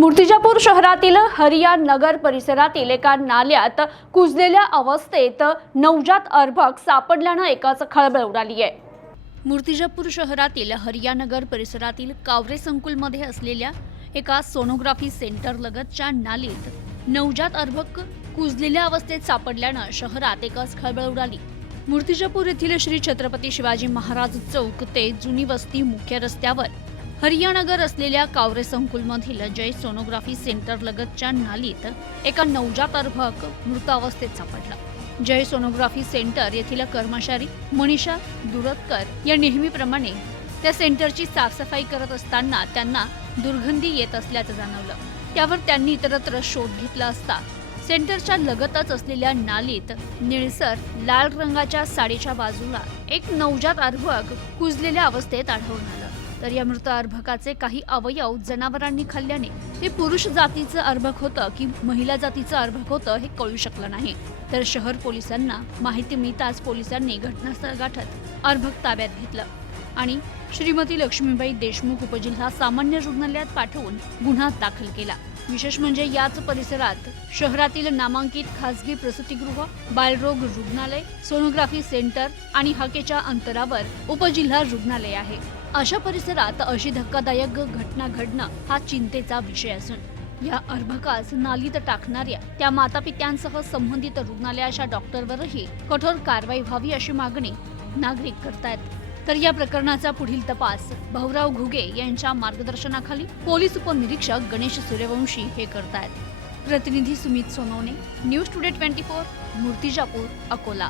मूर्तिजापूर शहरातील हरिया नगर परिसरातील एका नाल्यात कुजलेल्या अवस्थेत नवजात अर्भक सापडल्यानं एकाच खळबळ उडाली आहे. मूर्तिजापूर शहरातील हरियानगर परिसरातील कावरे संकुलमध्ये असलेल्या एका सोनोग्राफी सेंटर लगतच्या नालीत नवजात अर्भक कुजलेल्या अवस्थेत सापडल्यानं शहरात एकच खळबळ उडाली. मूर्तिजापूर येथील श्री छत्रपती शिवाजी महाराज चौक ते जुनी वस्ती मुख्य रस्त्यावर हरियानगर असलेल्या कावरे संकुलमधील जय सोनोग्राफी सेंटर लगतच्या नालीत एका नवजात अर्भक मृत अवस्थेत सापडला. जय सोनोग्राफी सेंटर येथील कर्मचारी मनीषा दुरतकर या नेहमीप्रमाणे त्या सेंटरची साफसफाई करत असताना त्यांना दुर्गंधी येत असल्याचं जाणवलं. त्यावर त्यांनी इतरत्र शोध घेतला असता सेंटरच्या लगतच असलेल्या नालीत निळसर लाल रंगाच्या साडीच्या बाजूला एक नवजात अर्भक कुजलेल्या अवस्थेत आढळून आला. तर या मृत अर्भकाचे काही अवयव जनावरांनी खाल्ल्याने ते पुरुष जातीचं अर्भक होतं की महिला जातीचं अर्भक होतं हे कळू शकलं नाही. तर शहर पोलिसांना माहिती मिळताच पोलिसांनी घटनास्थळ गाठत अर्भक ताब्यात घेतलं. आणि श्रीमती लक्ष्मीबाई देशमुख उपजिल्हा सामान्य रुग्णालयात पाठवून गुन्हा दाखल केला. विशेष म्हणजे याच परिसरात शहरातील नामांकित खासगी प्रसूतीगृह बालरोग रुग्णालय सोनोग्राफी सेंटर आणि हाकेच्या अंतरावर उपजिल्हा रुग्णालय आहे. अशा परिसरात अशी धक्कादायक घटना घडणं हा चिंतेचा विषय असून या अर्भकास नालीत टाकणाऱ्या त्या मातापित्यांसह संबंधित रुग्णालयाच्या डॉक्टरवरही कठोर कारवाई व्हावी अशी मागणी नागरिक करतायत. तर या प्रकरणाचा पुढील तपास. भाऊराव घुगे यांच्या मार्गदर्शनाखाली पोलीस उपनिरीक्षक गणेश सूर्यवंशी हे करतायत. प्रतिनिधी Sumit Sonawane news today twenty four Murtijapur Akola.